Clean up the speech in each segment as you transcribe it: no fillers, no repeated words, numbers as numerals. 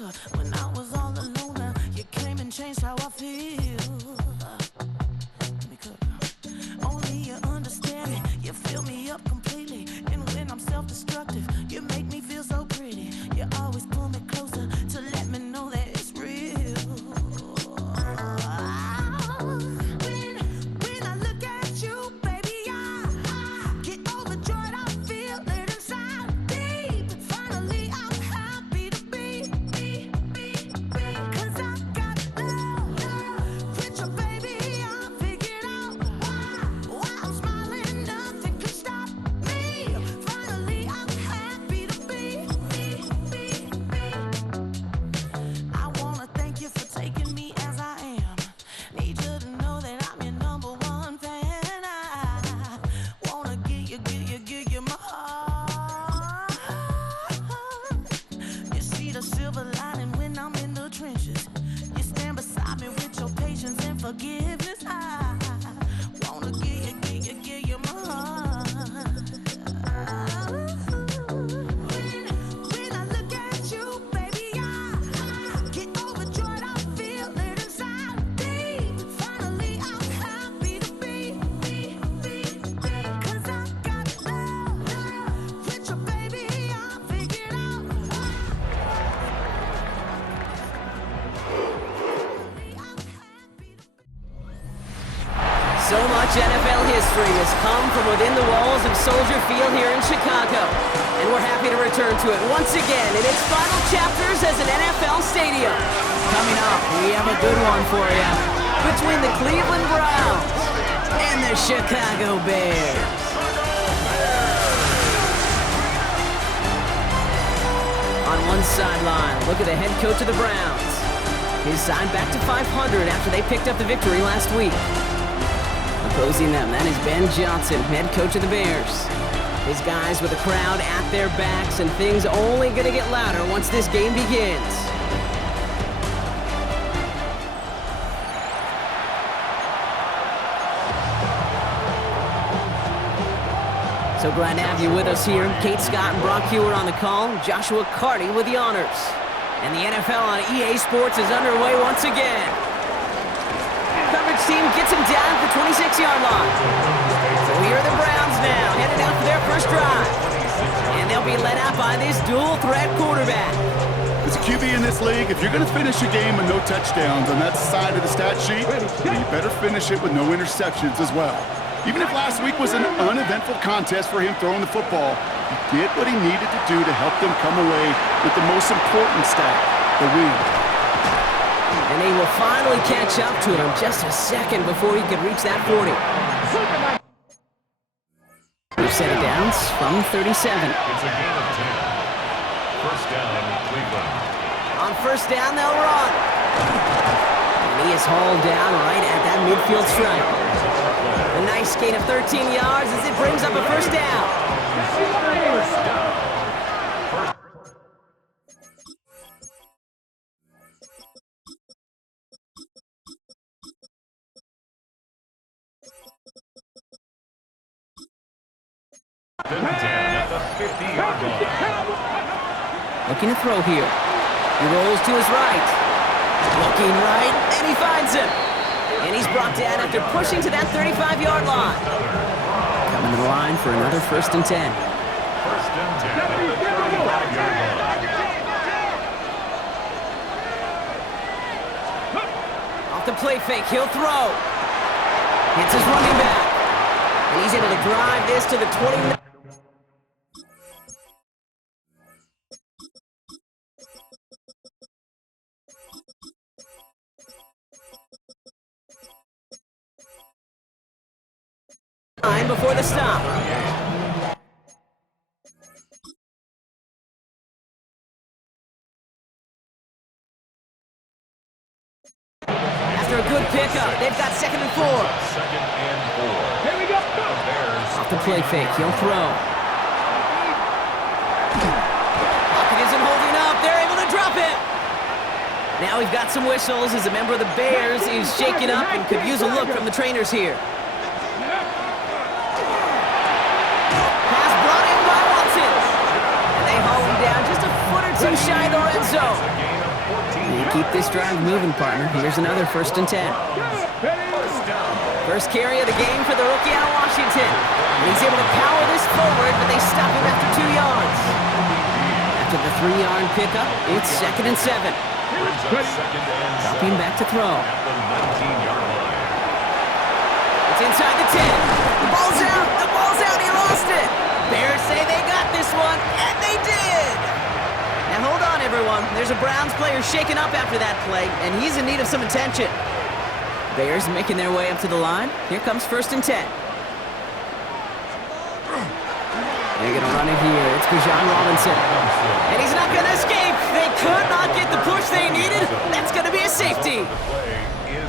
over when I was all alone. You came and changed how I feel. Let me cook. Only you understand me. You fill me up completely. And when I'm self-destructive, you make me feel so pretty. You always pull me closer to let me know that it's real. When I look at you, baby, I get overjoyed. I feel it inside deep. Finally, I'm happy to be. 'Cause I got love with your baby. I figured out why I'm smiling. Nothing can stop me. Finally, I'm happy to be. I wanna thank you for taking me as I am. Need you to know that I'm your number one fan. I wanna give you my heart. You see the silver lining when I'm in the trenches. You stand beside me with your patience and forgiveness. I wanna give you my heart. When I look at you, baby, I get overjoyed. I feel it inside deep. Finally, I'm happy to be. 'Cause I got love with your baby. I figured out. So much NFL history has come from within the walls of Soldier Field here in Chicago. And we're happy to return to it once again in its final chapters as an NFL stadium. Coming up, we have a good one for you. Between the Cleveland Browns and the Chicago Bears. On one sideline, look at the head coach of the Browns. His side back to 500 after they picked up the victory last week. Opposing them, that is Ben Johnson, head coach of the Bears. His guys with the crowd at their backs, and things only going to get louder once this game begins. So glad to have you with us here. Kate Scott and Brock Hewer on the call, Joshua Carty with the honors. And the NFL on EA Sports is underway once again. Coverage team gets him down at the 26-yard line. So here are the Browns now, headed out for their first drive. And they'll be led out by this dual-threat quarterback. As a QB in this league, if you're going to finish a game with no touchdowns on that side of the stat sheet, then you better finish it with no interceptions as well. Even if last week was an uneventful contest for him throwing the football, he did what he needed to do to help them come away with the most important stat, the win. And he will finally catch up to him just a second before he could reach that 40. We've set it down from 37. It's a gain of 10. First down, Cleveland. On first down, they'll run. And he is hauled down right at that midfield stripe. A nice gain of 13 yards as it brings up a first down. At the 50-yard line. Looking to throw here. He rolls to his right. Looking right, and he finds him. And he's brought down after pushing to that 35-yard line. Coming to the line for another first and 10. First and 10 at the 35-yard line. Off the play fake, he'll throw. Hits his running back. And he's able to drive this to the 20. Before the stop. After a good pickup, they've got 2nd and 4. 2nd and 4. Here we go. The Bears. Off the play fake, he'll throw. Pocket isn't holding up. They're able to drop it. Now we've got some whistles as a member of the Bears is shaken up and could use a look from the trainers here. Down just a foot or two shy of the red zone. You keep this drive moving, partner. Here's another 1st and 10. First carry of the game for the rookie out of Washington. And he's able to power this forward, but they stop him after 2 yards. After the 3-yard pickup, it's 2nd and 7. Dropping back to throw. It's inside the 10. The ball's out. The ball's out. He lost it. Bears say they got this one, and they did. Now hold on, everyone. There's a Browns player shaken up after that play, and he's in need of some attention. Bears making their way up to the line. Here comes 1st and 10. They're going to run it here. It's Bijan Robinson. And he's not going to escape. They could not get the push they needed. That's going to be a safety.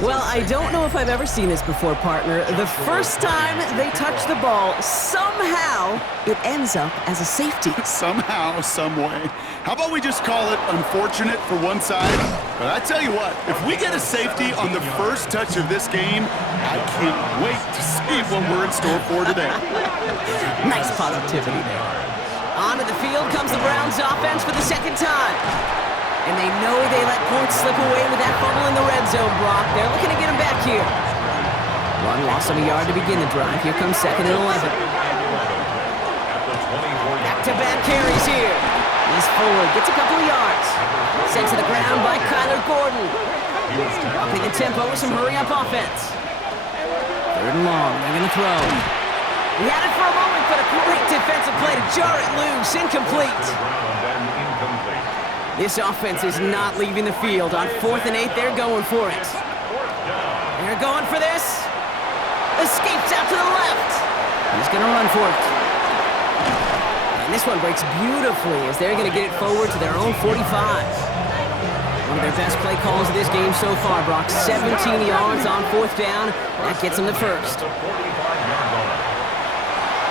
Well, I don't know if I've ever seen this before, partner. The first time they touch the ball, somehow it ends up as a safety. Somehow, some way. How about we just call it unfortunate for one side? But I tell you what, if we get a safety on the first touch of this game, I can't wait to see what we're in store for today. Nice positivity there. Onto the field comes the Browns offense for the 2nd time. And they know they let points slip away with that fumble in the red zone, Brock. They're looking to get him back here. One loss of a yard to begin the drive. Here comes 2nd and 11. Back-to-back carries here. He's forward, gets a couple of yards. Sent to the ground by Kyler Gordon. Upping the tempo with some hurry-up offense. 3rd and long. They're going to throw. He had it for a moment, but a great defensive play to jar it loose. Incomplete. This offense is not leaving the field. On 4th and 8, they're going for it. They're going for this. Escapes out to the left. He's going to run for it. And this one breaks beautifully as they're going to get it forward to their own 45. One of their best play calls of this game so far, Brock. 17 yards on 4th down. That gets them the first.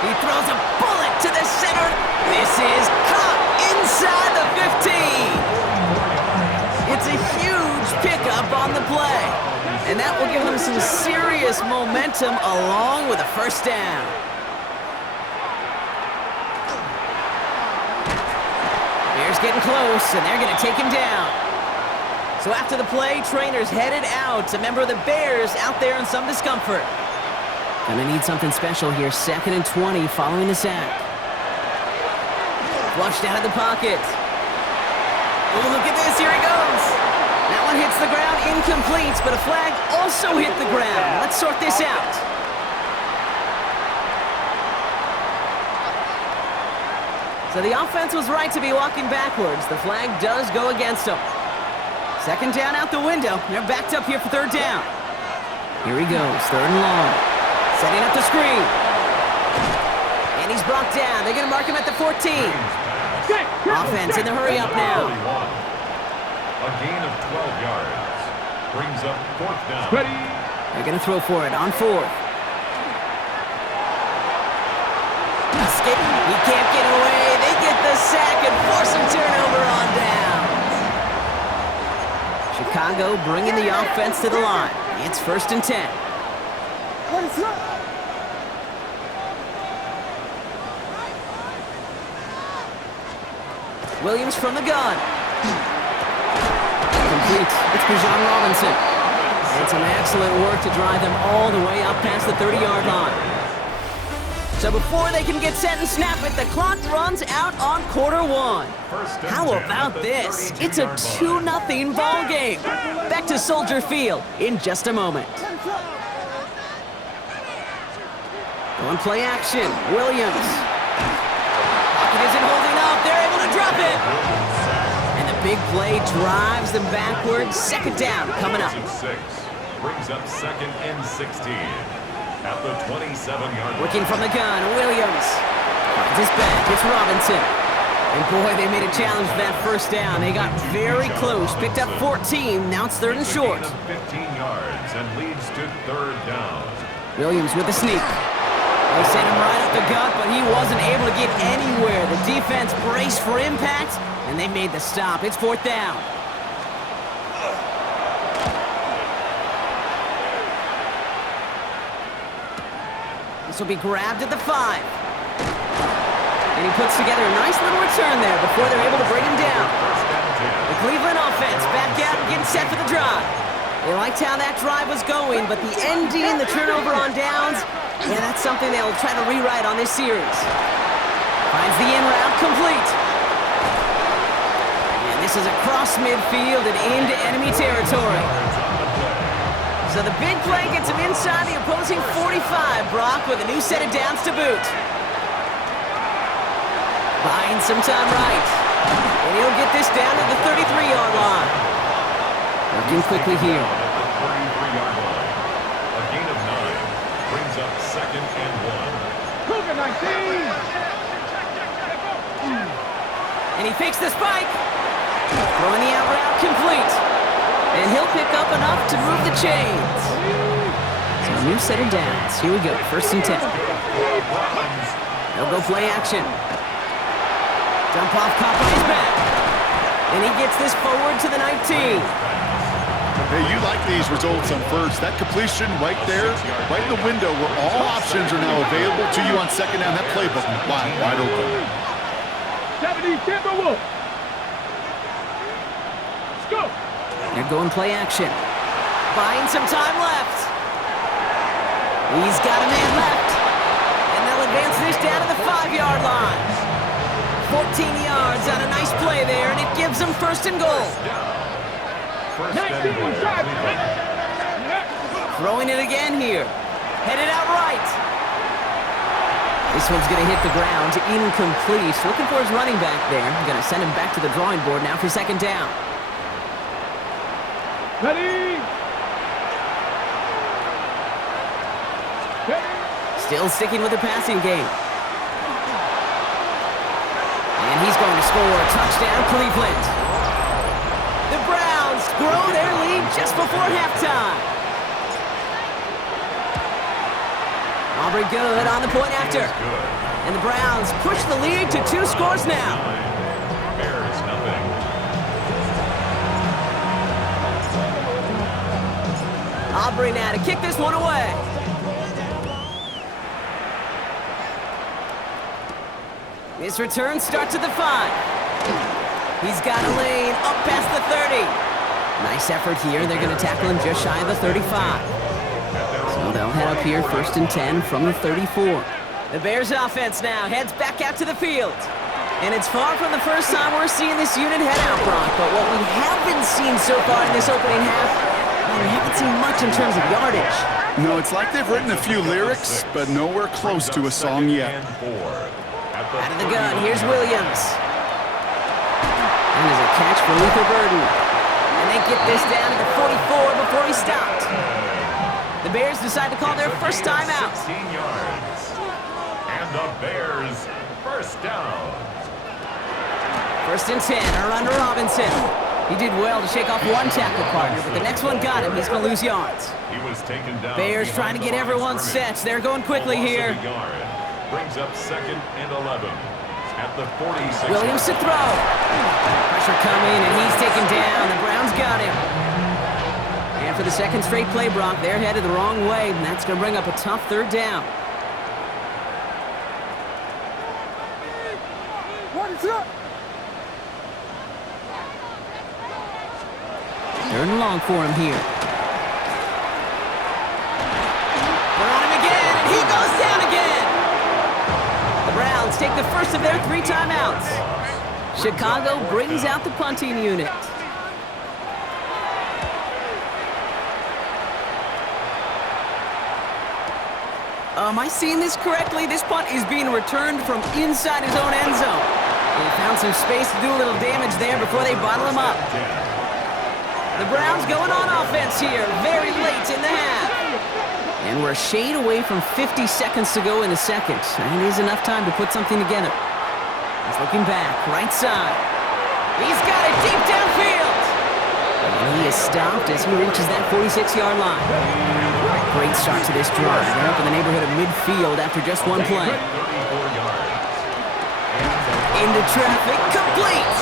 He throws a bullet to the center. This is caught inside the 15. It's a huge pickup on the play. And that will give them some serious momentum along with a 1st down. Bears getting close, and they're going to take him down. So after the play, trainers headed out. A member of the Bears out there in some discomfort. Gonna need something special here. 2nd and 20 following the sack. Flushed out of the pocket. Oh, look at this. Here he goes. That one hits the ground. Incomplete, but a flag also hit the ground. Let's sort this out. So the offense was right to be walking backwards. The flag does go against them. 2nd down out the window. They're backed up here for 3rd down. Here he goes. 3rd and long. Setting up the screen. And he's brought down. They're going to mark him at the 14. Offense in the hurry up now. A gain of 12 yards. Brings up 4th down. They're going to throw for it on 4th. Escape. He can't get away. They get the sack and force him turnover on down. Chicago bringing the offense to the line. It's 1st and 10. Williams from the gun. Complete. It's Bijan Robinson. And some excellent work to drive them all the way up past the 30-yard line. So before they can get set and snap it, the clock runs out on Q1. How about this? It's a 2-0 ball game. Back to Soldier Field in just a moment. On play action, Williams. Pocket isn't holding up. They're able to drop it. And the big play drives them backwards. 2nd down coming up. Brings up 2nd and 16 at the 27-yard line. Working from the gun, Williams. Finds his back. It's Robinson. And boy, they made a challenge for that 1st down. They got very close. Picked up 14. Now it's 3rd and short. 15 yards and leads to 3rd down. Williams with the sneak. They sent him right up the gut, but he wasn't able to get anywhere. The defense braced for impact, and they made the stop. It's 4th down. This will be grabbed at the 5. And he puts together a nice little return there before they're able to bring him down. The Cleveland offense back at set for the drive. They liked how that drive was going, but the ND and the turnover on downs, yeah, that's something they'll try to rewrite on this series. Finds the in route complete. And this is across midfield and into enemy territory. So the big play gets him inside the opposing 45, Brock, with a new set of downs to boot. Buying some time right. And he'll get this down to the 33-yard line. Working quickly here. At the 33-yard line. A gain of 9 brings up 2nd and 1. Cougar 19. And he fakes the spike. Throwing the out route complete. And he'll pick up enough to move the chains. So a new set of downs. Here we go, 1st and 10. They'll go play action. Dump off caught by his back. And he gets this forward to the 19. Hey, you like these results on first. That completion right there, right in the window where all options are now available to you on 2nd down. That playbook wide open. 70 Timberwolves. Let's go. They're going play action. Buying some time left. He's got a man left. And they'll advance this down to the 5-yard line. 14 yards on a nice play there, and it gives them 1st and goal. 19 inside. Throwing it again here. Headed out right. This one's going to hit the ground. Incomplete. Looking for his running back there. Going to send him back to the drawing board now for 2nd down. Ready. Still sticking with the passing game. And he's going to score. Touchdown, Cleveland. The Browns grow their lead just before halftime. Aubrey good on the point after. And the Browns push the lead to 2 scores now. Bears nothing. Aubrey now to kick this one away. His return starts at the 5. He's got a lane up past the 30. Nice effort here. They're going to tackle him just shy of the 35. So they'll head up here 1st and 10 from the 34. The Bears offense now heads back out to the field. And it's far from the first time we're seeing this unit head out, Brock. But what we haven't seen so far in this opening half, we haven't seen much in terms of yardage. No, it's like they've written a few lyrics, but nowhere close to a song yet. Out of the gun, here's Williams. And there's a catch for Luther Burden. And they get this down to the 44 before he stopped. The Bears decide to call their first time out. 16 yards. And the Bears first down. 1st and 10, around to Robinson. He did well to shake off one tackle partner, but the next one got him. He's going to lose yards. He was taken down. Bears trying to get everyone set. They're going quickly here. Brings up 2nd and 11 at the 46. Williams to throw. Pressure coming, and he's taken down. The Browns got him. And for the 2nd straight play, Brock, they're headed the wrong way, and that's going to bring up a tough 3rd down. What is up? 3rd and long for him here. They're on him again, and he goes down again. The Browns take the first of their 3 timeouts. Chicago brings out the punting unit. Am I seeing this correctly? This punt is being returned from inside his own end zone. They found some space to do a little damage there before they bottle him up. The Browns going on offense here, very late in the half. And we're a shade away from 50 seconds to go in the 2nd. And it is enough time to put something together. He's looking back, right side. He's got it deep downfield. And he is stopped as he reaches that 46-yard line. Great start to this drive. They're up in the neighborhood of midfield after just one play. Into traffic, complete.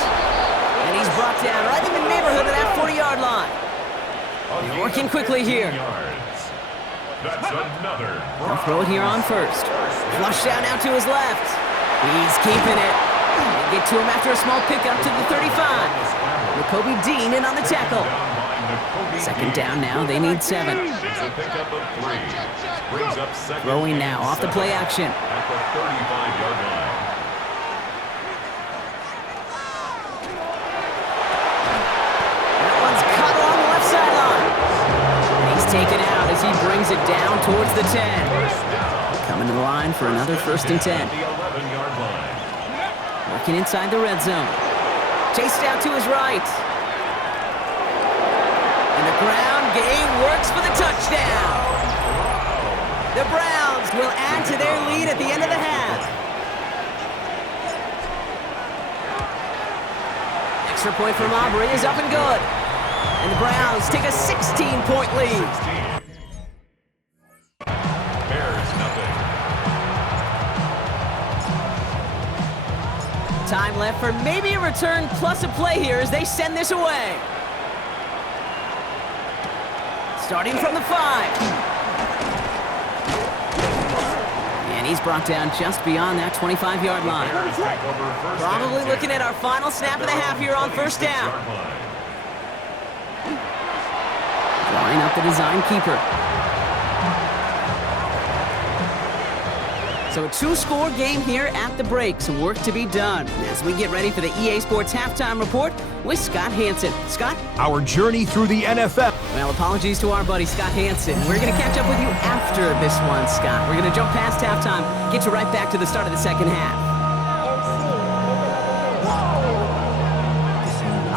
And he's brought down right in the neighborhood of that 40-yard line. They're working quickly here. That's another. They'll throw it here on 1st. Flushed out now to his left. He's keeping it. They get to him after a small pickup to the 35. Jacoby Dean in on the tackle. Second down now, they need 7. It's a pickup of 3. Brings up second. Throwing now off the play action. At the 35-yard line. That one's cut along the left sideline. And he's taken out as he brings it down towards the 10. Coming to the line for another 1st and 10. The 11-yard line. Working inside the red zone. Chased out to his right. And the ground game works for the touchdown. The Browns will add to their lead at the end of the half. Extra point from Aubrey is up and good. And the Browns take a 16-point lead. 16. Bears nothing. Time left for maybe a return plus a play here as they send this away. Starting from the 5. And he's brought down just beyond that 25-yard line. Probably looking at our final snap of the half here on 1st down. Drawing up the design keeper. So a 2-score game here at the break. Some work to be done as we get ready for the EA Sports Halftime Report with Scott Hansen. Scott? Our journey through the NFL. Well, apologies to our buddy Scott Hansen. We're going to catch up with you after this one, Scott. We're going to jump past halftime, get you right back to the start of the second half.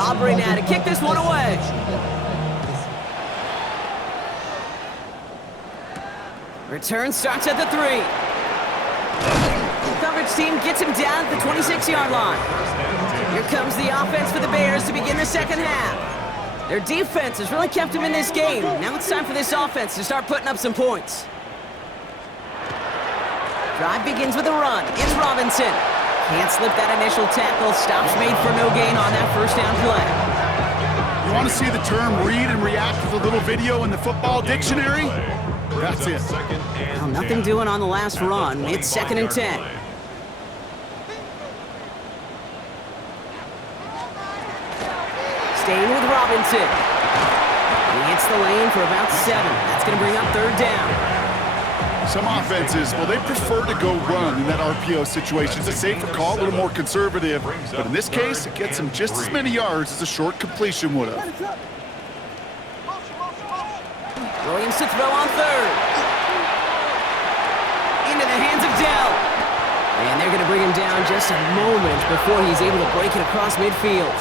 Aubrey now to kick this one away. Return starts at the 3. Coverage team gets him down at the 26-yard line. Here comes the offense for the Bears to begin the second half. Their defense has really kept them in this game. Now it's time for this offense to start putting up some points. Drive begins with a run. It's Robinson. Can't slip that initial tackle. Stops made for no gain on that 1st down play. You want to see the term read and react with a little video in the football dictionary? That's it. Well, nothing doing on the last run. It's 2nd and 10. Staying with Robinson. He hits the lane for about 7. That's going to bring up 3rd down. Some offenses, well, they prefer to go run in that RPO situation. It's a safer call, a little more conservative. But in this case, it gets them just as many yards as a short completion would have. Williams to throw on 3rd. Into the hands of Dell. And they're going to bring him down just a moment before he's able to break it across midfield.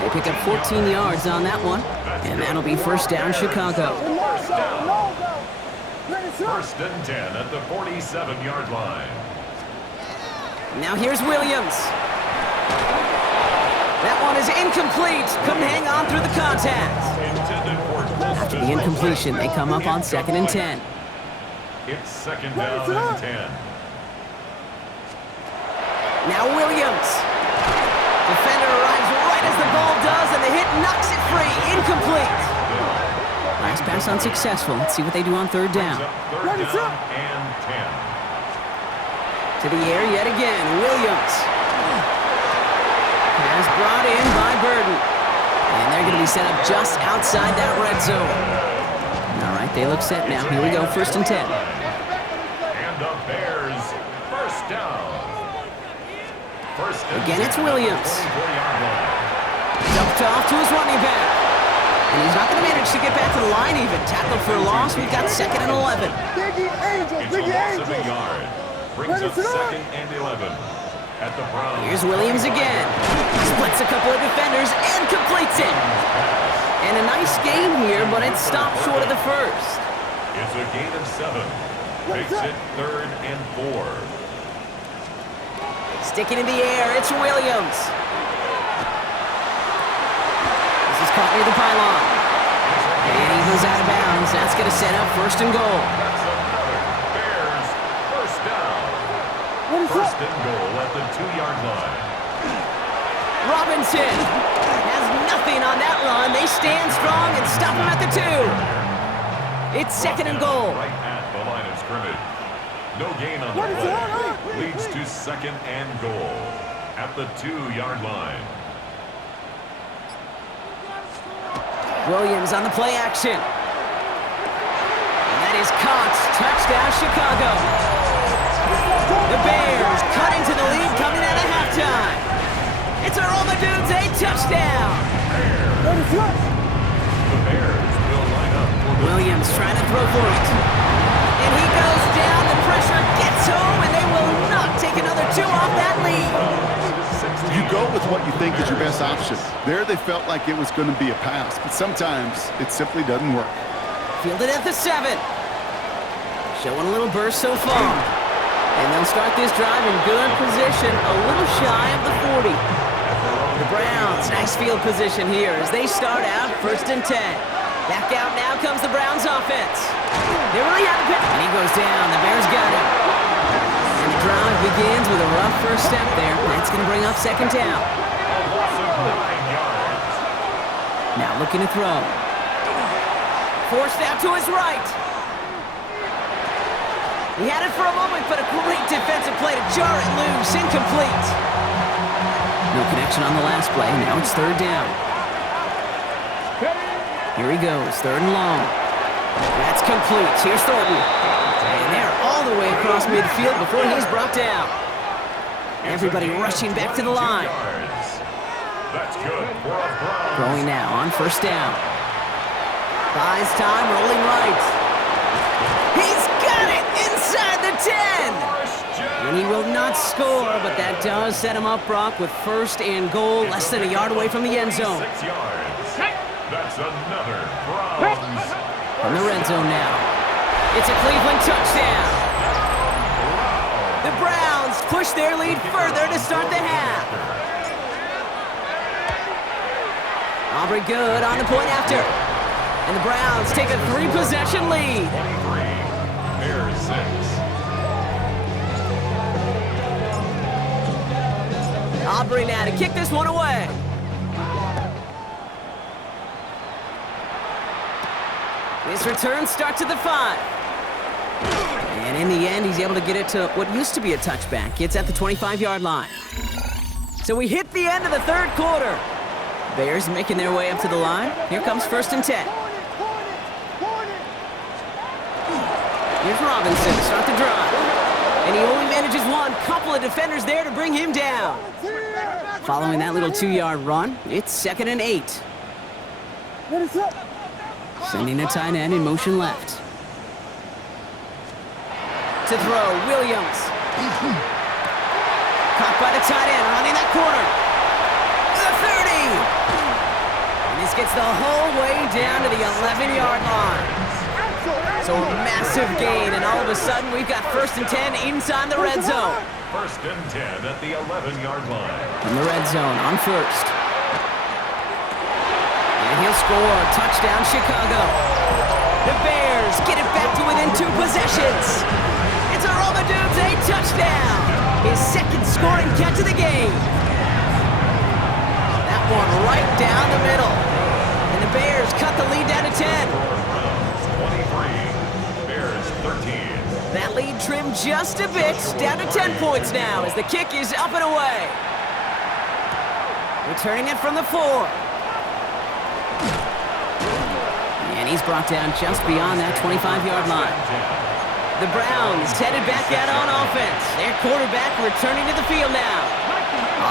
They pick up 14 yards on that one, and that'll be 1st down Chicago. 1st and 10 at the 47-yard line. Now here's Williams. That one is incomplete. Couldn't hang on through the contact. After the incompletion, they come up on 2nd and 10. It's 2nd down and 10. Now Williams. Defender arrives right as the ball does, and the hit knocks it free. Incomplete. Last pass unsuccessful. Let's see what they do on 3rd down. 3rd down and 10. To the air yet again. Williams. Pass brought in by Burden. And they're going to be set up just outside that red zone. All right, they look set now. Here we go, 1st and 10. And the Bears, 1st down. Again, it's Williams. Dumped off to his running back. And he's not going to manage to get back to the line even. Tackled for a loss. We've got 2nd and 11. It's a loss of a yard. Brings up 2nd and 11 at the Browns. Here's Williams again. Splits a couple of defenders and completes it. And a nice game here, but it stopped short of the 1st. It's a gain of 7. Makes it 3rd and 4. Sticking in the air, it's Williams. This is caught near the pylon. And he goes out of bounds. That's going to set up 1st and goal. That's another Bears 1st down. 1st and goal at the 2-yard line. Robinson has nothing on that run. They stand strong and stop him at the 2. It's 2nd and goal. Right at the line of scrimmage. No gain on the play. Leads to 2nd and goal at the 2-yard line. Williams on the play action. And that is caught. Touchdown, Chicago. The Bears cut into the lead coming out of halftime. It's a Roll the Dudes, a touchdown. The Bears will line up for the Williams trying to throw for it. And he goes down. The pressure gets home, and they will not take another 2 off that lead. You go with what you think is your best option. There they felt like it was going to be a pass, but sometimes it simply doesn't work. Fielded at the 7. Showing a little burst so far. And they'll start this drive in good position, a little shy of the 40. The Browns, nice field position here as they start out 1st and 10. Back out now comes the Browns offense. They really have the pick. And he goes down. The Bears got him. And the drive begins with a rough first step there. That's going to bring up 2nd down. Now looking to throw. Forced out to his right. He had it for a moment, but a great defensive play to jar it loose. Incomplete. No connection on the last play. Now it's 3rd down. Here he goes, 3rd and long. That's complete. Here's Thornton. And they're all the way across midfield before he's brought down. Everybody rushing back to the line. That's good for a Browns. Throwing now on 1st down. Buys time, rolling right. He's got it inside the 10. And he will not score, but that does set him up, Brock, with 1st and goal, less than a yard away from the end zone. 6 yards. That's another Browns. From the red zone now. It's a Cleveland touchdown. The Browns push their lead further to start the half. Aubrey good on the point after. And the Browns take a 3-possession lead. 23. Bears 6. Aubrey now to kick this one away. His return starts at the 5. And in the end, he's able to get it to what used to be a touchback. It's at the 25-yard line. So we hit the end of the 3rd quarter. Bears making their way up to the line. Here comes 1st and 10. Here's Robinson to start the drive. And he only manages one. Couple of defenders there to bring him down. Following that little 2-yard run, it's 2nd and 8. Sending a tight end in motion left. To throw, Williams. Caught by the tight end, running that corner. The 30! And this gets the whole way down to the 11-yard line. So a massive gain, and all of a sudden we've got 1st and 10 inside the red zone. 1st and 10 at the 11-yard line. From the red zone on 1st. And he'll score. Touchdown, Chicago. The Bears get it back to within 2 possessions. It's a Roll the Dudes, a touchdown. His 2nd scoring catch of the game. That one right down the middle. And the Bears cut the lead down to 10. 23. Bears 13. That lead trimmed just a bit, down to 10 points now as the kick is up and away. Returning it from the 4. And he's brought down just beyond that 25-yard line. The Browns headed back out on offense. Their quarterback returning to the field now.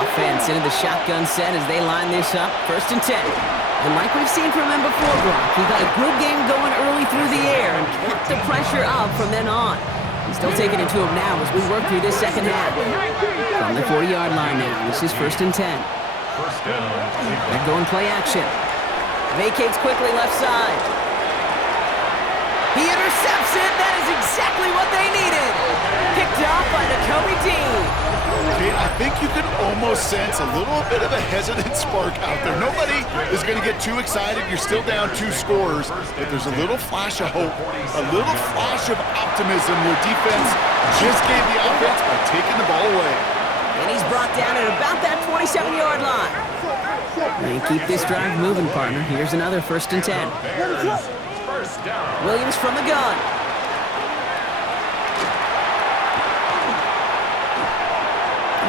Offense into the shotgun set as they line this up, 1st and 10. And like we've seen from him before, Brock, he got a good game going early through the air and kept the pressure up from then on. He's still taking it to him now as we work through this 2nd half. From the 40-yard line now, this is 1st and 10. First down. They're going play action. Vacates quickly left side. He intercepts it. That is exactly what they needed. Picked off by Nakobe Dean. Kate, I think you can almost sense a little bit of a hesitant spark out there. Nobody is going to get too excited. You're still down 2 scores, but there's a little flash of hope, a little flash of optimism. Your defense just gave the offense by taking the ball away. And he's brought down at about that 27-yard line. And keep this drive moving, partner. Here's another 1st and 10. First down. Williams from the gun.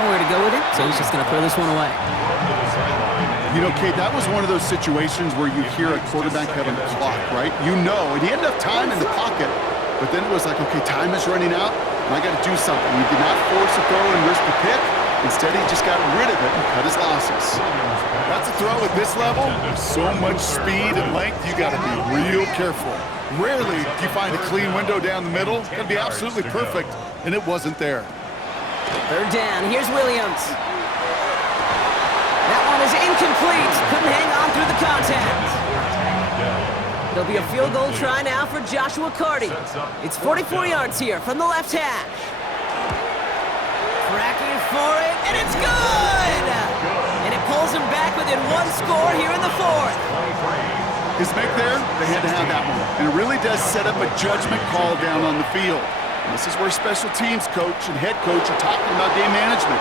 Nowhere to go with it, so he's just going to throw this one away. Run to the sideline You know, Kate, that was one of those situations where you hear a quarterback having the clock, right? You know, and he had enough time in the pocket, but then it was like, okay, time is running out, and I got to do something. He did not force a throw and risk the pick. Instead, he just got rid of it and cut his losses. That's a throw at this level. There's so much speed and length, you got to be real careful. Rarely do you find a clean window down the middle. It's going to be absolutely perfect, and it wasn't there. Third down. Here's Williams. That one is incomplete. Couldn't hang on through the contact. There'll be a field goal try now for Joshua Carty. It's 44 yards here from the left hash. Cracking for it, and it's good! And it pulls him back within one score here in the fourth. His make there, they had to have that one. And it really does set up a judgment call down on the field. And this is where special teams coach and head coach are talking about game management.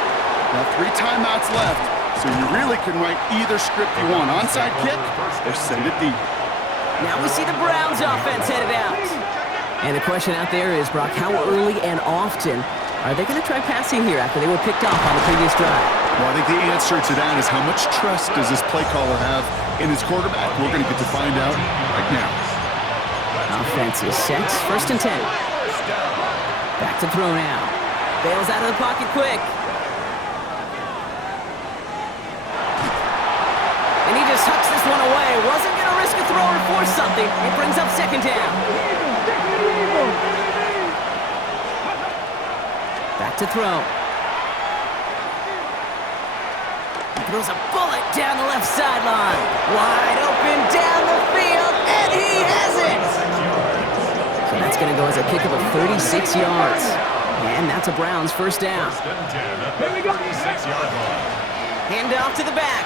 Now 3 timeouts left, so you really can write either script you want. Onside kick or send it deep. Now we see the Browns offense headed out. And the question out there is, Brock, how early and often are they going to try passing here after they were picked off on the previous drive? Well, I think the answer to that is how much trust does this play caller have in his quarterback? We're going to get to find out right now. Offense is set. First and 10. Back to throw now. Bails out of the pocket quick. And he just hucks this one away. Wasn't going to risk a throw or force something. It brings up second down. Back to throw. Throws a bullet down the left sideline. Wide open down the field, and he has it! So that's going to go as a pickup of 36 yards. And that's a Browns first down. Hand off to the back.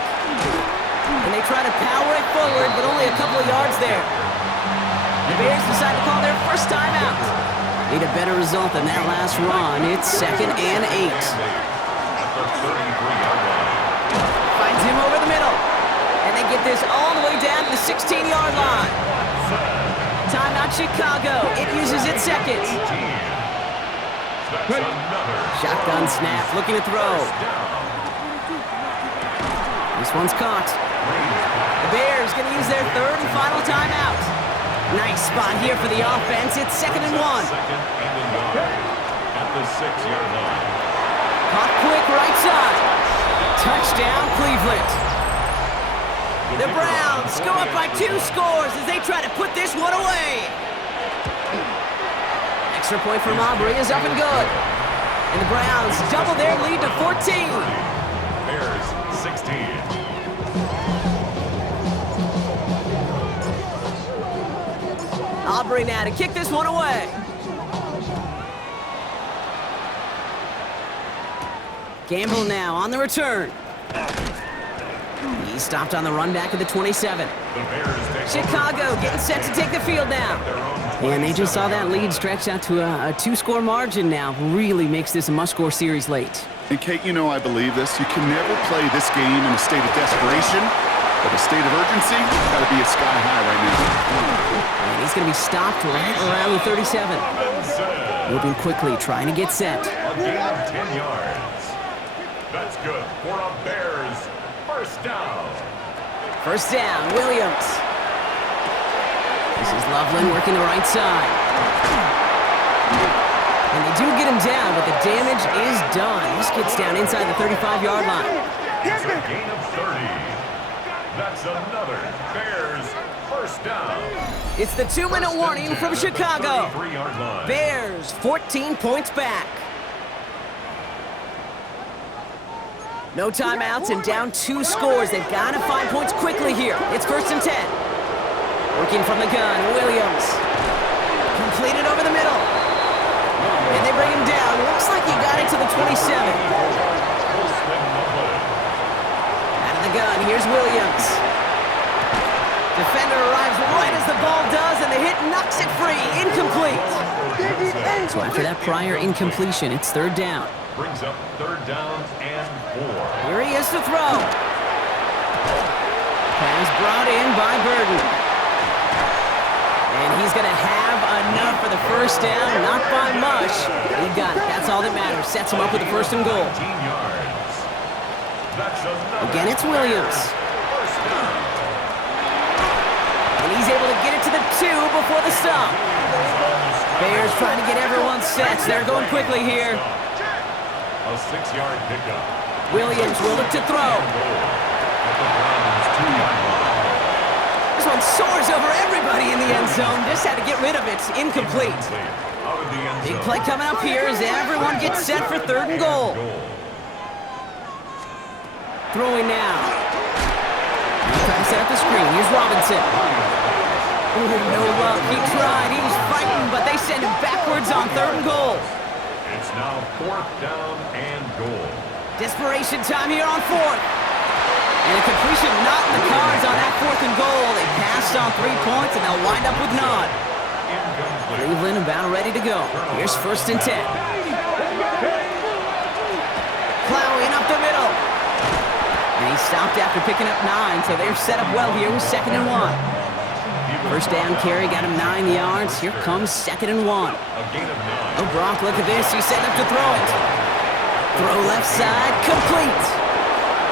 And they try to power it forward, but only a couple of yards there. The Bears decide to call their first timeout. Need a better result than that last run. It's 2nd and 8. Finds him over the middle. And they get this all the way down to the 16-yard line. Timeout Chicago. It uses its second. Shotgun snap, looking to throw. This one's caught. The Bears going to use their third and final timeout. Nice spot here for the offense. It's 2nd and 1. At the 6-yard line. Caught quick right side. Touchdown, Cleveland. The Browns go up by 2 scores as they try to put this one away. Extra point from Aubrey is up and good. And the Browns double their lead to 14. Bears 16. Aubrey now to kick this one away. Gamble now on the return. He stopped on the run back at the 27. Chicago getting set to take the field now. And they just saw that lead stretch out to a 2-score margin now. Really makes this a must-score series late. And Kate, you know I believe this. You can never play this game in a state of desperation, but a state of urgency got to be at sky high right now. And he's going to be stopped right around the 37. Moving quickly, trying to get set. A gain of 10 yards. That's good for a Bears first down. First down, Williams. This is Loveland working the right side. And they do get him down, but the damage is done. This gets down inside the 35-yard line. It's a gain of 30. That's another Bears first down. It's the 2-minute warning from Chicago. Bears 14 points back. No timeouts and down 2 scores. They've got to find points quickly here. It's 1st and 10. Working from the gun, Williams. Completed over the middle. And they bring him down. Looks like he got into the 27. Out of the gun, here's Williams. Defender arrives right as the ball does, and the hit knocks it free. Incomplete. So after that prior incompletion, it's 3rd down. Brings up 3rd down and 4. Here he is to throw. Pass brought in by Burden. And he's going to have enough for the first down. Not by much. He got it. That's all that matters. Sets him up with the 1st and goal. Again, it's Williams. 2 before the stop. Bears trying to get everyone set. They're going quickly here. A 6-yard pickup. Williams will look to throw. This one soars over everybody in the end zone. Just had to get rid of it. Incomplete. Big play coming up here as everyone gets set for 3rd and goal. Throwing now. Trying to set up the screen. Here's Robinson. Ooh, no luck. He tried. He was fighting, but they send him backwards on 3rd and goal. It's now 4th down and goal. Desperation time here on 4th. And a completion not in the cards on that 4th and goal. They passed on 3 points, and they'll wind up with none. Cleveland about ready to go. Here's 1st and 10. Plowing up the middle. And he stopped after picking up 9, so they're set up well here with 2nd and 1. 1st down carry got him 9 yards. Here comes 2nd and 1. Oh, Brock, look at this. He's setting up to throw it. Throw left side, complete.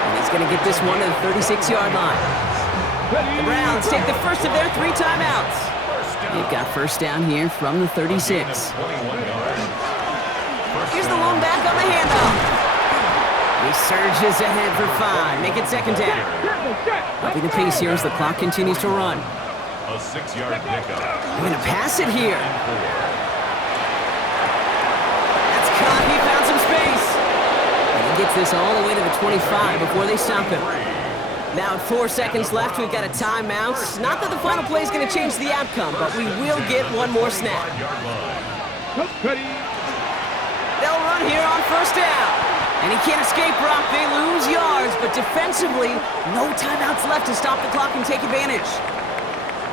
And he's going to get this one to the 36-yard line. The Browns take the first of their 3 timeouts. They've got 1st down here from the 36. Here's the lone back on the handoff. He surges ahead for 5. Make it 2nd down. Upping the pace here as the clock continues to run. A 6-yard pickup. They're going to pass it here. That's caught. He found some space. And he gets this all the way to the 25 before they stop him. Now, with 4 seconds left, we've got a timeout. Not that the final play is going to change the outcome, but we will get one more snap. They'll run here on 1st down. And he can't escape, Brock. They lose yards, but defensively, no timeouts left to stop the clock and take advantage.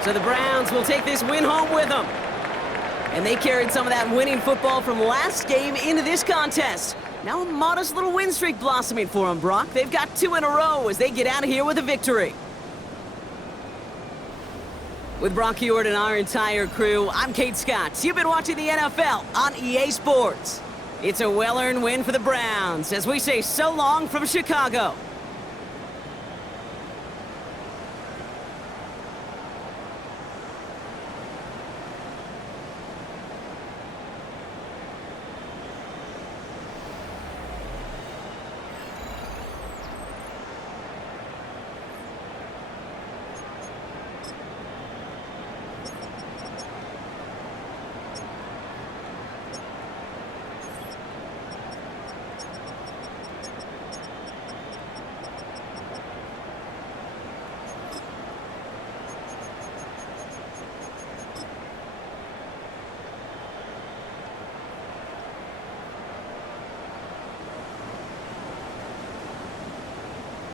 So the Browns will take this win home with them. And they carried some of that winning football from last game into this contest. Now a modest little win streak blossoming for them, Brock. They've got 2 in a row as they get out of here with a victory. With Brock Heward and our entire crew, I'm Kate Scott. You've been watching the NFL on EA Sports. It's a well-earned win for the Browns as we say so long from Chicago.